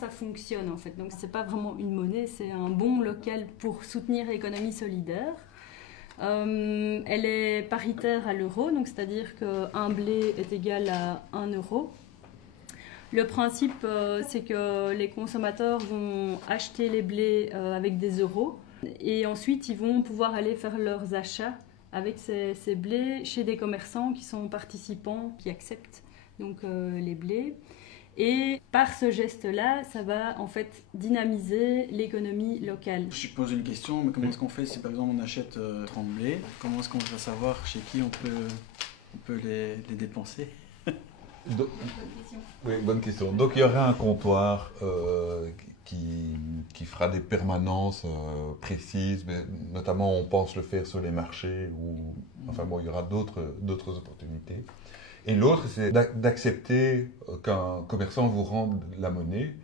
ça fonctionne en fait. Donc c'est pas vraiment une monnaie, c'est un bon local pour soutenir l'économie solidaire. Elle est paritaire à l'euro, donc c'est-à-dire qu'un blé est égal à 1 euro. Le principe, c'est que les consommateurs vont acheter les blés avec des euros et ensuite ils vont pouvoir aller faire leurs achats avec ces blés chez des commerçants qui sont participants, qui acceptent donc les blés. Et par ce geste-là, ça va en fait dynamiser l'économie locale. Je pose une question, mais comment est-ce qu'on fait si par exemple on achète 30 blés? Comment est-ce qu'on va savoir chez qui on peut les dépenser? Oui, bonne question. Donc il y aura un comptoir qui fera des permanences précises, mais notamment on pense le faire sur les marchés, ou enfin bon, il y aura d'autres opportunités. Et l'autre, c'est d'accepter qu'un commerçant vous rende la monnaie,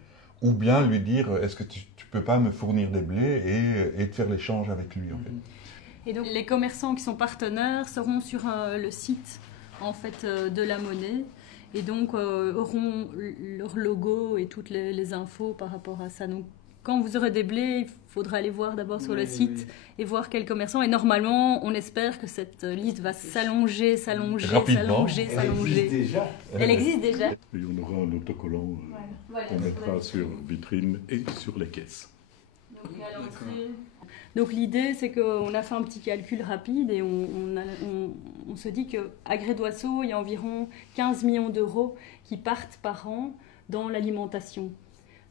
ou bien lui dire est-ce que tu peux pas me fournir des blés et de faire l'échange avec lui en fait. Et donc les commerçants qui sont partenaires seront sur le site en fait de la monnaie. Et donc auront leur logo et toutes les infos par rapport à ça. Donc quand vous aurez des blés, il faudra aller voir d'abord sur le site et voir quels commerçants. Et normalement, on espère que cette liste va s'allonger. Rapidement. Elle existe déjà. Elle existe déjà. Et on aura un autocollant qu'on mettra sur vitrine et sur les caisses. Donc à l'entrée. Donc l'idée, c'est qu'on a fait un petit calcul rapide et on se dit qu'à Grey-d'Oisseau, il y a environ 15 millions d'euros qui partent par an dans l'alimentation.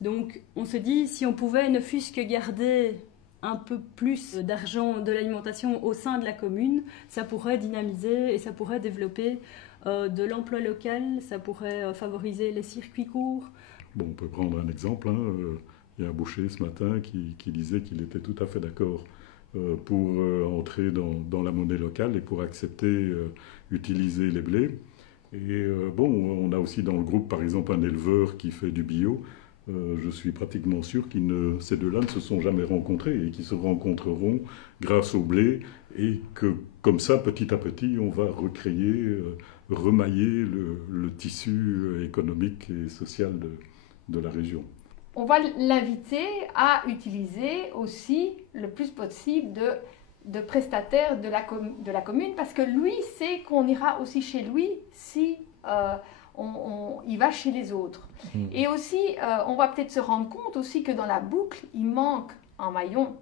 Donc on se dit, si on pouvait ne fût-ce que garder un peu plus d'argent de l'alimentation au sein de la commune, ça pourrait dynamiser et ça pourrait développer de l'emploi local, ça pourrait favoriser les circuits courts. Bon, on peut prendre un exemple, il y a un boucher ce matin qui disait qu'il était tout à fait d'accord pour entrer dans la monnaie locale et pour accepter utiliser les blés. Et bon, on a aussi dans le groupe par exemple un éleveur qui fait du bio. Je suis pratiquement sûr que ces deux-là ne se sont jamais rencontrés et qu'ils se rencontreront grâce au blé et que comme ça, petit à petit, on va recréer, remailler le tissu économique et social de la région. On va l'inviter à utiliser aussi le plus possible de prestataires de la commune parce que lui sait qu'on ira aussi chez lui si il va chez les autres. Et aussi, on va peut-être se rendre compte aussi que dans la boucle, il manque un maillon.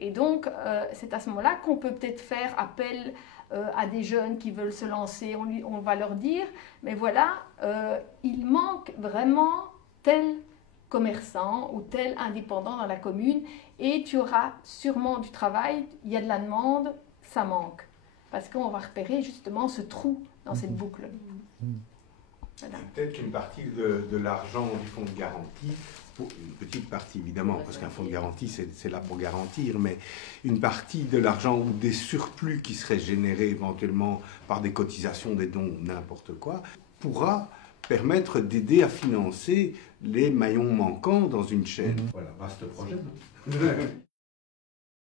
Et donc, c'est à ce moment-là qu'on peut peut-être faire appel à des jeunes qui veulent se lancer. On va leur dire, mais voilà, il manque vraiment tel commerçant ou tel indépendant dans la commune et tu auras sûrement du travail, il y a de la demande, ça manque. Parce qu'on va repérer justement ce trou dans cette boucle. Voilà. Peut-être qu'une partie de l'argent du fonds de garantie, une petite partie évidemment, parce qu'un fonds de garantie c'est là pour garantir, mais une partie de l'argent ou des surplus qui seraient générés éventuellement par des cotisations, des dons, n'importe quoi, pourra permettre d'aider à financer les maillons manquants dans une chaîne. Voilà, vaste projet.